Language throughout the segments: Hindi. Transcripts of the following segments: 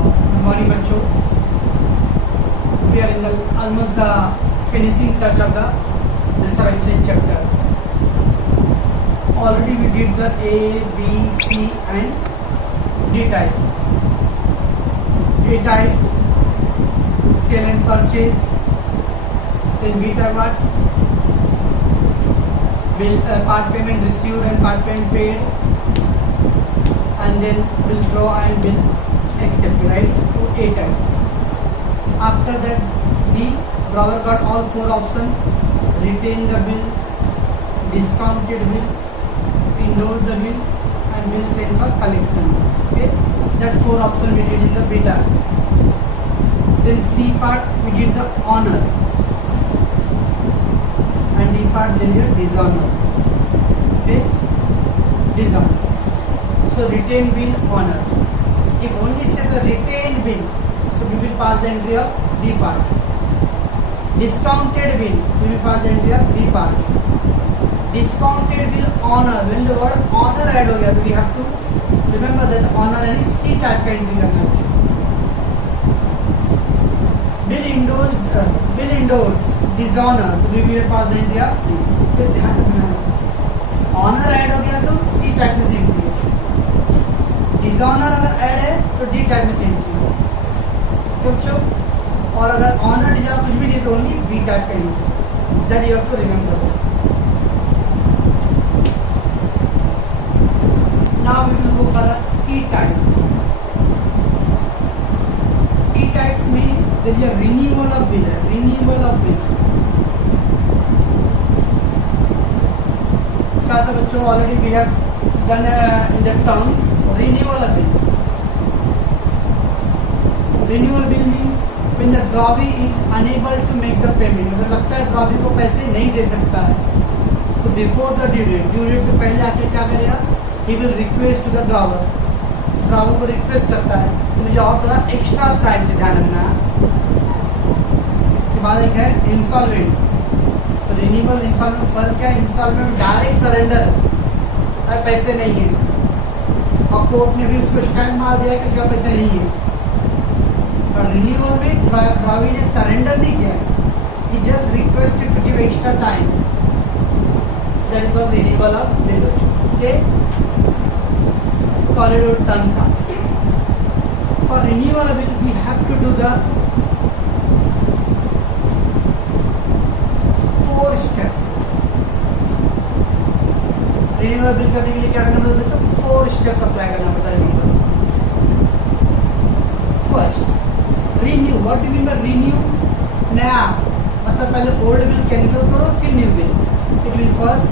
Good morning, बच्चों. We are in the almost the finishing touch of the reservation chapter. Already we did the A, B, C and D type. A type, sale and purchase. Then B type what? Bill, part payment received and part payment paid. And then bill draw and bill accept, right? To A type. After that, B, drawer got all four options: retain the bill, discounted bill, endorse the bill, and bill sent for collection. Okay, that four options we did in the B type. Then C part we did the honor, and D part then your dishonor. Okay, dishonor. So retain bill, honor. If only say the retained bill, so we will pass the entry of B part. Discounted bill, we will pass the entry of B part. Discounted bill, honor. When the word honor add हो गया, तो we have to remember that the honor यानी C type का entry करना है. Bill endorse, dishonor, तो we will pass the entry of D. फिर ध्यान रखना. honor add हो गया तो C type में से entry. डिसऑनर अगर ऐड है तो डी टाइप में सेंड किया बच्चों. और अगर ऑनर डिजा कुछ भी नहीं तो ओनली बी टाइप का use. That you have to remember. Now we will go for E type. E type में there is a renewal of bill है. रिन्यूअल ऑफ बिल क्या था बच्चों? Already we have done in the terms. Renewal bill. Renewal bill means when the drawee is unable to make the payment. अगर लगता है drawee को पैसे नहीं दे सकता है, so before the due date से पहले आके क्या करेगा? He will request to the drawer. drawer को request करता है तो मुझे और थोड़ा extra टाइम से ध्यान रखना है. इसके बाद एक है इंसॉल्वेंट. तो रिन्यूअल इंसॉल्वेंट फर्क क्या है? इंसॉल्वेंट डायरेक्ट सरेंडर, पैसे नहीं है और कोर्ट ने भी उसको स्टैम्प मार दिया कि इसका पैसे नहीं है. और रिन्यूअल में ड्रावी ने सरेंडर नहीं किया, he just requested to give extra time. That is called renewal of bill. Okay, corridor turn था. For renewal bill we have to do the 4 steps. Renewal bill करने के लिए क्या करना पड़ता है? 4 स्टेप्स अप्लाई करना पड़ता है. First, renew. What do mean by renew? नया मतलब पहले ओल्ड बिल कैंसिल करो फिर new bill. It mean first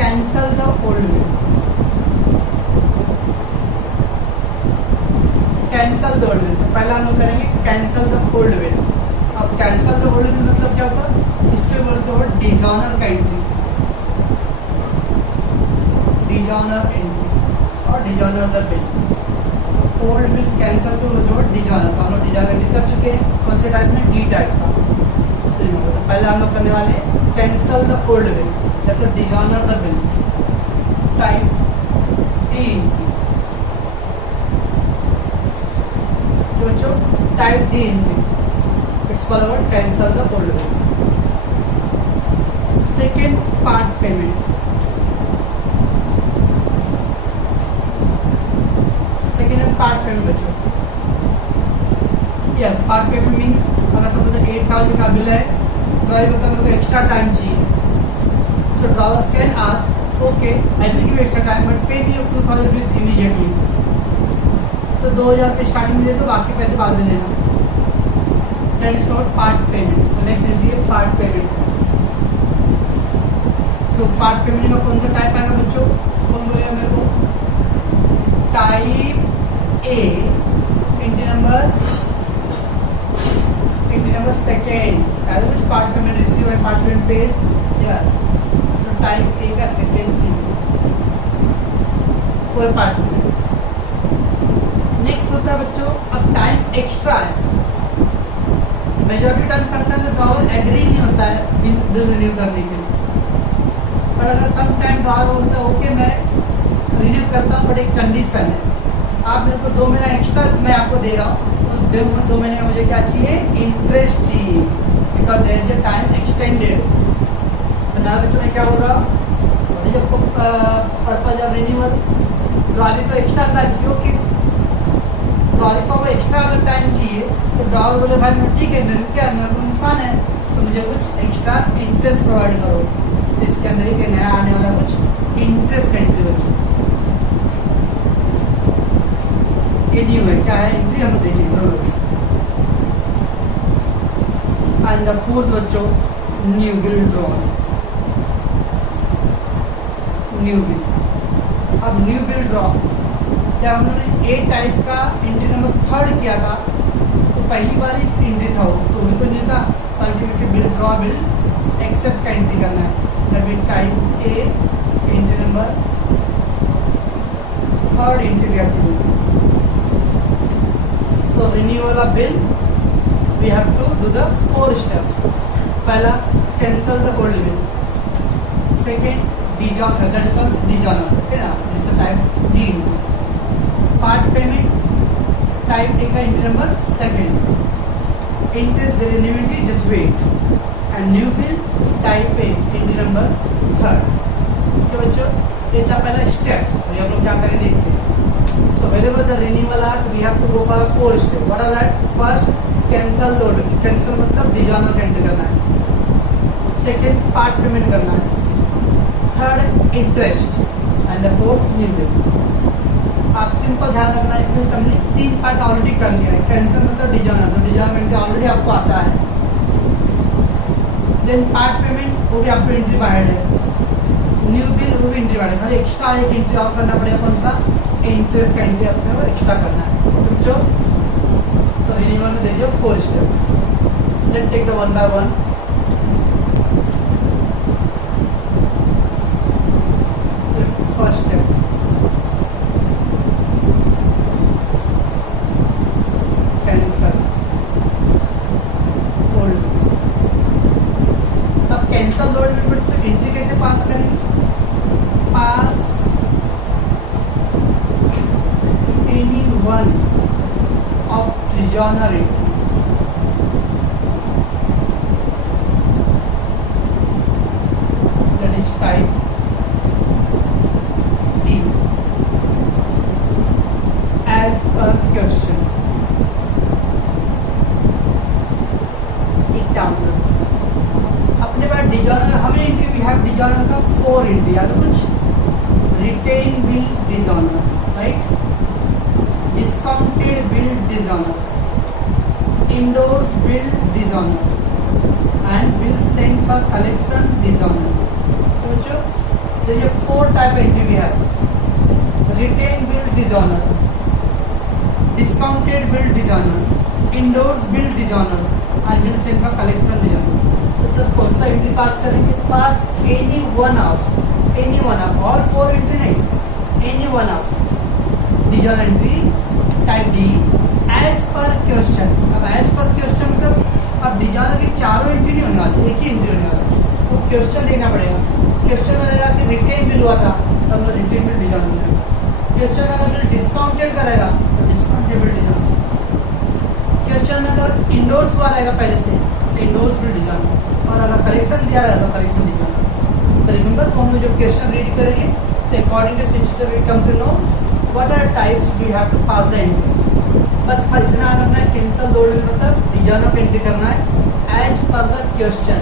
cancel the old bill. Cancel the old bill. पहला हम लोग करेंगे कैंसिल द ओल्ड बिल. अब कैंसिल द ओल्ड बिल मतलब क्या होता है? इसके बोलते हो डिसऑनर का एंट्री. डिसऑनर एंट्री और डिसऑनर द बिल. तो ओल्ड बिल कैंसिल तो जो डिसऑनर, तो हम लोग डिसऑनर कर चुके हैं. कौन से टाइप में? डी टाइप का. तो पहले हम लोग करने वाले कैंसिल द ओल्ड बिल, जैसे dishonour the bill. Type D. जो type D entry, it's called about cancel the old bill. Second, part payment. Part payment बच्चों. यस, पार्ट पेमेंट मीन्स अगर सपोज 8,000 का बिल है, ड्राइवर को मतलब एक्स्ट्रा टाइम चाहिए. So driver can ask, okay I will give extra time but pay me 2,000 rupees immediately. तो 2,000 रुपये स्टार्टिंग में दे दो, बाकी पैसे बाद में देना. That is called part payment. तो नेक्स्ट है part payment. So part payment का कौन सा टाइप आएगा बच्चों? कौन बोलेगा मेरे को? Type A, entry number second. As which part payment received and part payment paid? Yes. So type A का second thing. कोई part payment. Next होता है बच्चों, अब टाइम एक्स्ट्रा है. मेजॉरिटी टाइम समटाइम तो ड्रावर एग्री नहीं होता है बिल रिन्यू करने के लिए. पर अगर सम टाइम ड्रावर बोलता है ओके मैं रिन्यू करता हूँ बट एक कंडीशन है, आप मेरे को 2 महीना एक्स्ट्रा मैं आपको दे रहा हूँ, दो महीने का मुझे क्या चाहिए, इंटरेस्ट चाहिए, because there is a time extended. तो ना बच्चों में क्या होगा, जब पर्पज ऑफ रिन्यूअल ड्रॉवी को एक्स्ट्रा टाइम चाहिए कि ड्रॉवी को एक्स्ट्रा अगर टाइम चाहिए तो ड्रॉवर बोले भाई मैं ठीक है, मेरे को क्या, मेरे को नुकसान है तो मुझे कुछ एक्स्ट्रा इंटरेस्ट प्रोवाइड करो। इसके अंदर एक नया आने वाला कुछ इंटरेस्ट एंट्री बच्चों, ये न्यू है, क्या है एंट्री हम देखेंगे। एंड द फोर्थ बच्चों new bill drawn, new bill. अब न्यू बिल ड्रॉ जब हमने ए टाइप का एंट्री नंबर 3 किया था तो पहली बार ही एंट्री था वो, तो भी तो नहीं था। Ultimately bill draw bill accept का एंट्री करना है, तभी type A entry number 3rd entry we have to do. So renewal of bill we have to do the 4 steps. पहला cancel the old bill, second dishonour, that is called dishonour, okay ना, it's a type 3। Part payment type A का एंट्री नंबर 2, इंटरेस्ट द रिन्यूएंटी just wait, and new bill type A entry number 3rd। तो बच्चों ये था पहला स्टेप्स, तो हम लोग क्या करें देखते हैं। So wherever the renewal are we have to go for 4 step. What are that? First cancel the order, cancel मतलब डिजॉनर का एंट्री करना है, सेकेंड पार्ट पेमेंट करना है, third interest, and the fourth new bill. आप सिंपल ध्यान रखना, इसमें हमने 3 पार्ट ऑलरेडी कर लिया है। कैंसल मतलब डिजॉनर, तो डिजॉनर एंट्री ऑलरेडी आपको आता है। देन पार्ट पेमेंट वो भी आपको एंट्री बाहर है, न्यू बिल वो भी एंट्री बाहर है, खाली एक्स्ट्रा एक एंट्री और करना पड़ेगा, कौन सा, इंटरेस्ट का एंट्री अपने को एक्स्ट्रा करना है। जो तो रिन्यूअल में देखिए 4 steps. Let's take the 1 by 1। First step cancel old. अब कैंसल ओल्ड में तो एंट्री कैसे पास करेंगे? Pass any one of dishonour entry, that is type as per question। Example अपने पास डिजॉनर, हमें एंट्री वी हैव डिजॉनर का 4 एंट्री, या तो कुछ retain bill dishonour, right, discounted bill dishonour, endorse bill dishonour, and bill sent for collection dishonour. तो जो ये 4 type entry we have, retain bill dishonour, discounted bill dishonor, endorsed bill dishonor, and bill sent for collection dishonor। तो सर कौन सा एंट्री पास करेंगे? Pass any one of all 4 entry नहीं, any one of dishonor entry type D as per question. अब एज पर क्वेश्चन मतलब अब डिजॉनर की 4 एंट्री नहीं होने वाली, एक ही एंट्री होने वाला है, तो क्वेश्चन देखना पड़ेगा। क्वेश्चन में लगा कि रिटेन बिल हुआ था, तब रिटेन बिल डिजॉनर में। क्वेश्चन में अगर डिस्काउंटेड करेगा तो डिस्काउंटेड बिल डिजॉनर। क्वेश्चन में अगर इंडोर्स हुआ रहेगा पहले से तो इंडोर्स बिल डिजॉनर, और अगर कलेक्शन दिया रहेगा तो कलेक्शन डिजॉनर। तो रिमेंबर तो हम जब क्वेश्चन रीड करेंगे तो according to situation we come to know what are types we have to pass the entry. बस इतना रखना है, कैंसल दो मतलब डिजॉनर एंट्री करना है as per the question.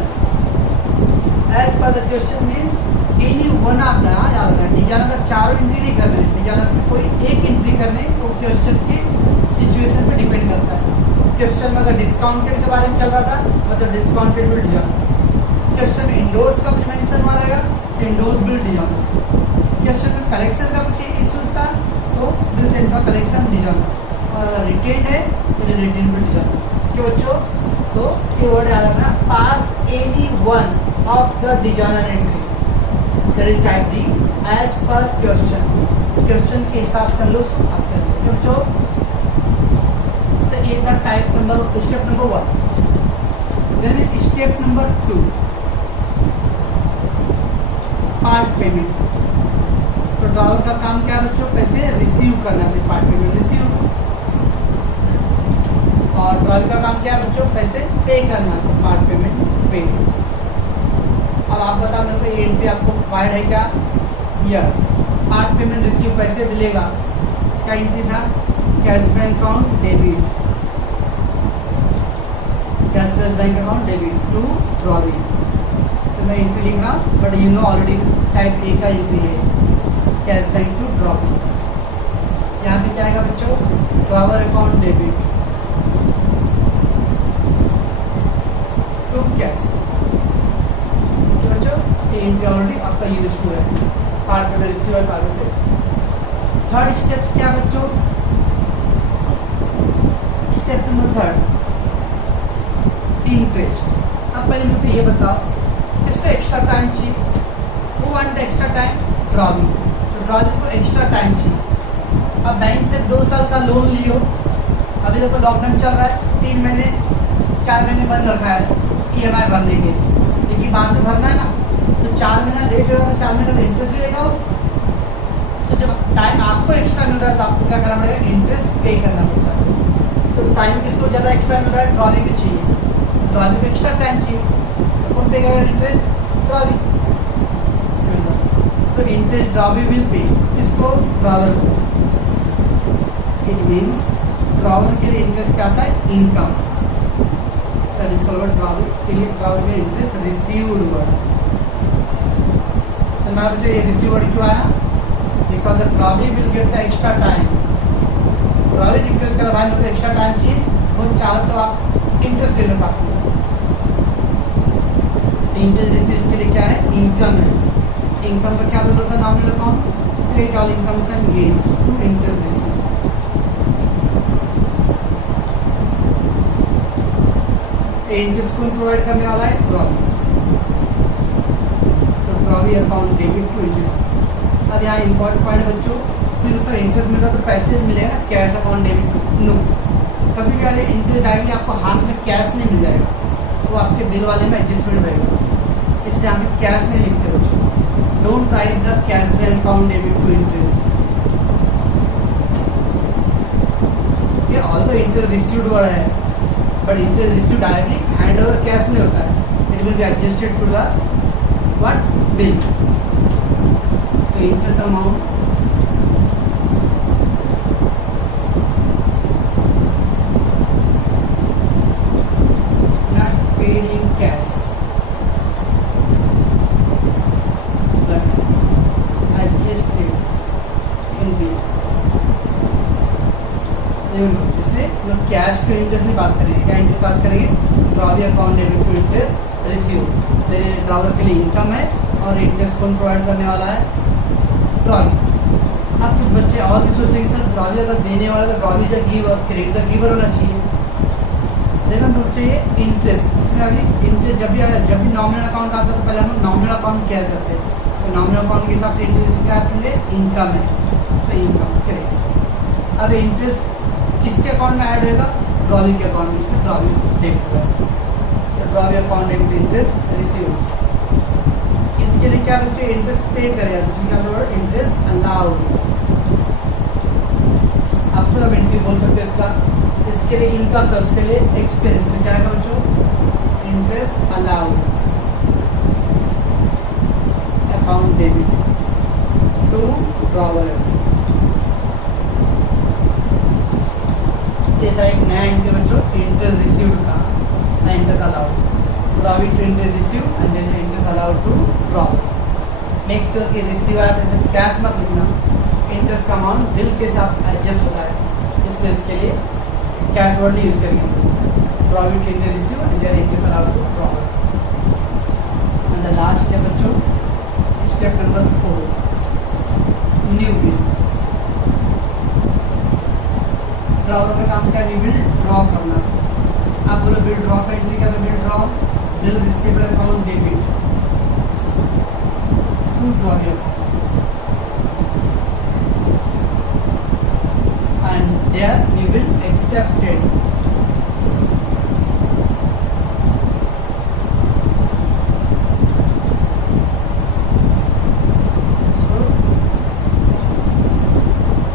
As per the question means any one of the, याद रखना डिजॉनर का 4 एंट्री नहीं करना है, डिजॉनर में कोई एक एंट्री करने वो क्वेश्चन की सिचुएशन पे डिपेंड करता है। क्वेश्चन में अगर डिस्काउंटेड के बारे में चल रहा था मतलब डिस्काउंटेड बिल डिजॉनर, क्वेश्चन में इंडोर्स का कुछ मेंशन हुआ रहेगा तो इंडोर्स बिल डिजॉनर, क्वेश्चन में कलेक्शन का कुछ इश्यूज था तो bill sent for collection dishonoured, और रिटेन है तो रिटेन बिल डिजॉनर। क्यों बच्चों? तो ये वर्ड याद रखना, pass any one of the dishonour entry that is type D as per question. Question के हिसाब से हम लोग पास करेंगे। बच्चों तो ये था type number, step number 1। Then step number 2 part payment. तो ड्रॉवर का काम क्या है बच्चों? पैसे रिसीव करना है, पार्ट पेमेंट रिसीव। पे करना है, पार्ट पेमेंट पे। अब आप बताओ मेरे को ये एंट्री आपको वाइड है क्या? यस। पार्ट पेमेंट रिसीव पैसे मिलेगा, क्या एंट्री था? Cash bank account debit, cash bank account debit to रॉबी। तो मैं एंट्री लिख रहा हूँ, but you know already type A का एंट्री है, कैश बैंक टू रॉबी। यहाँ पे क्या आएगा बच्चों? Drawer account debit to cash. बच्चों ये एंट्री ऑलरेडी आपका यूज टू है, पार्ट पेमेंट रिसीव और पार्ट पेमेंट। थर्ड स्टेप्स क्या बच्चों? Step number third, interest. अब पहले मुझे ये बताओ, इसको एक्स्ट्रा टाइम चाहिए, वो want the extra time? Drawee. तो ड्रॉवी को एक्स्ट्रा टाइम चाहिए। अब बैंक से 2 साल का लोन लियो, अभी देखो लॉकडाउन चल रहा है, 3 महीने 4 महीने बंद रखा है EMI भरने के, लेकिन बाद में भरना है ना, तो 4 महीना लेट होगा तो 4 महीने का इंटरेस्ट भी लेगा वो। तो जब टाइम आपको एक्स्ट्रा मिल रहा है तो आपको क्या करना पड़ेगा? इंटरेस्ट पे करना पड़ता है। तो टाइम किसको ज़्यादा एक्स्ट्रा मिल रहा है? ड्रॉवी को चाहिए, ड्रॉवी को एक्स्ट्रा टाइम चाहिए, तो कौन पे करेगा इंटरेस्ट? ड्रॉवी। तो इंटरेस्ट ड्रॉवी विल पे, किसको? ड्रॉवर को। इट मीन्स ड्रॉवर के लिए इंटरेस्ट क्या आता है? Income. That is called drawer के लिए, ड्रॉवर के इंटरेस्ट रिसीव्ड वर्ड। तो मैं मुझे ये रिसीव वर्ड क्यों आया? Because the drawee will get the extra time. Drawee request करा भाई मुझे एक्स्ट्रा टाइम चाहिए, वो चाहो तो आप इंटरेस्ट दे सकते हो। इंटरेस्ट रिसीव इसके लिए क्या है? इनकम है। इनकम का क्या रोल होता है? Nominal account, credit all incomes and gains to interest receive. Interest कौन प्रोवाइड करने वाला है? ड्रॉवी। तो drawee account debit to interest. अब यहाँ इंपॉर्टेंट पॉइंट बच्चों, फिर उसका इंटरेस्ट मिल रहा तो पैसे मिलेगा, कैश अकाउंट डेबिट नो। कभी भी वाले इंटरेस्ट डायरेक्टली आपको हाथ में कैश नहीं मिल जाएगा, वो आपके बिल वाले में एडजस्टमेंट रहेगा, इसलिए हमें कैश नहीं लिखते बच्चों। Don't write the cash bank account debit to interest. ये ऑल्दो इंटरेस्ट रिसीव्ड हुआ है, but interest receive directly hand over cash में होता है, it will be adjusted to the what? Bill. तो interest amount not paid in cash but adjusted in bill। इसलिए लोग कैश टू इंटरेस्ट नहीं पास करेंगे, क्या इंटरेस्ट पास करेंगे? Drawee account debit to interest receive. मेरे ड्रॉवर के लिए इनकम है और इंटरेस्ट कौन प्रोवाइड करने वाला है? ड्रॉवी। अब कुछ बच्चे और भी सोचेंगे सर ड्रॉवी अगर देने वाला तो drawee is a giver, credit the giver होना चाहिए। लेकिन बच्चे इंटरेस्ट, इसलिए अभी इंटरेस्ट जब भी नॉमिनल अकाउंट आता है तो पहले हम लोग नॉमिनल अकाउंट केयर करते हैं, तो नॉमिनल अकाउंट के हिसाब से इंटरेस्ट क्या करेंगे? इनकम है, तो इनकम क्रेडिट। अब इंटरेस्ट किसके अकाउंट में ऐड होगा? ड्रॉवी के अकाउंट में, इसमें ड्रॉवी डेबिट होगा, तो drawee account debit interest receive. इसके लिए क्या बच्चे? इंटरेस्ट पे करेगा, जिसमें क्या वर्ड? Interest allowed. आप तो अब एंट्री बोल सकते हैं इसका, इसके लिए इनकम था, उसके लिए एक्सपेंस, तो क्या है बच्चों? Interest allowed account debit to drawer. ये था एक नया एंट्री बच्चों, इंटरेस्ट रिसीव्ड का, interest allowed, drawee to interest receive and then interest allowed to drawer. Make sure कि रिसीव आया तो इसमें कैश मत लिखना, इंटरेस्ट का अमाउंट बिल के साथ एडजस्ट होता है, इसलिए उसके लिए कैश वर्ड नहीं यूज करेंगे। Drawee to interest receive and then interest allowed to drawer. And the last step बच्चों, step number 4, new bill. Drawer का काम क्या है? बिल ड्रॉ करना। आप बोलो बिल ड्रॉ का एंट्री क्या है? Bill draw, bill receivable account debit to drawer and there we will accept it। So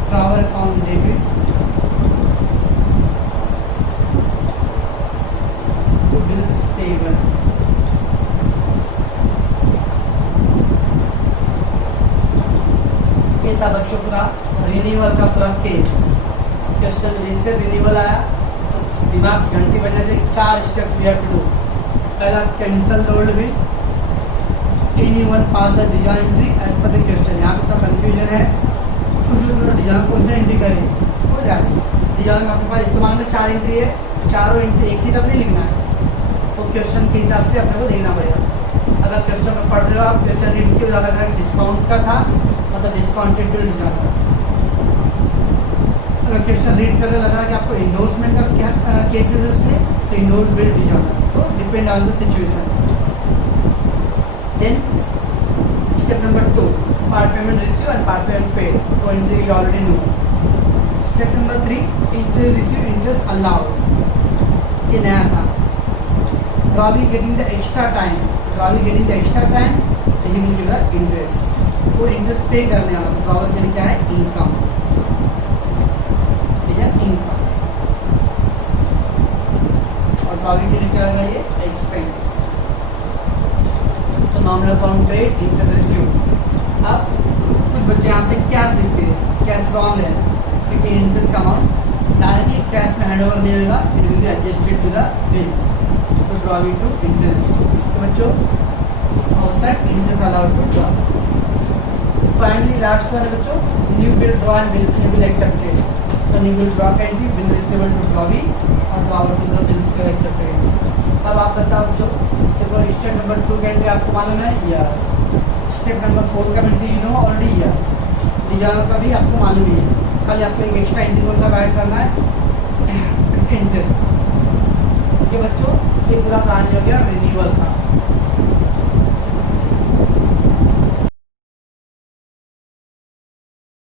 drawer account debit मतलब केस क्वेश्चन जैसे रिन्यूअल आया तो दिमाग की घंटी बजने से 4 step we have to do. पहला cancel the old bill, any one pass the design entry as per the question. यहाँ पे तो कंफ्यूजन है डिजाइन कौन सा एंट्री करें हो जाए। डिजाइन में आपके पास एक दिमाग में 4 एंट्री है, चारों एंट्री एक ही सब नहीं लिखना है, तो क्वेश्चन के हिसाब से अपने को देखना पड़ेगा। अगर क्वेश्चन में पढ़ रहे हो आप क्वेश्चन रीड के ज़्यादा करें डिस्काउंट का था मतलब डिस्काउंटेड बिल डिजाइन। अगर क्वेश्चन रीड करके लग रहा है कि आपको इंडोर्समेंट का क्या केसेस है उसमें तो इंडोर्स बिल डिजाइन, तो depend on the situation. Then step number 2 part payment receive and part payment paid, तो entry you already know. Step number 3 interest receive interest allowed, ये नया था। Drawee getting the extra time, drawee getting the extra time तो he will give the interest, वो इंटरेस्ट पे करने वाला। तो ड्रॉवर के लिए क्या है इनकम, इनकम, और ड्रॉवी के लिए क्या होगा ये एक्सपेंस। तो nominal account credit interest receive. अब कुछ बच्चे यहाँ पे कैश लिखते हैं, कैश रॉन्ग है क्योंकि इंटरेस्ट का अमाउंट डायरेक्टली कैश में हैंड ओवर नहीं होगा, it will be adjusted to the bill, तो ड्रॉवी टू इंटरेस्ट। तो बच्चों offset interest allowed to draw. Finally last one है बच्चों new bill draw and bill accepted, तो न्यू बिल ड्रॉ कैंटी बिल रिसीवेबल टू ड्रॉवी और drawer to the bill accepted. अब आप बताओ बच्चों देखो स्टेप नंबर 2 का एंट्री आपको मालूम है, यस। स्टेप नंबर 4 का entry you know already, yes. Design का भी आपको मालूम ही है, खाली आपको एक एक्स्ट्रा एंट्री कौन सा ऐड करना है इंटरेस्ट। ओके बच्चों, ये पूरा कहानी हो गया रिन्यूअल का।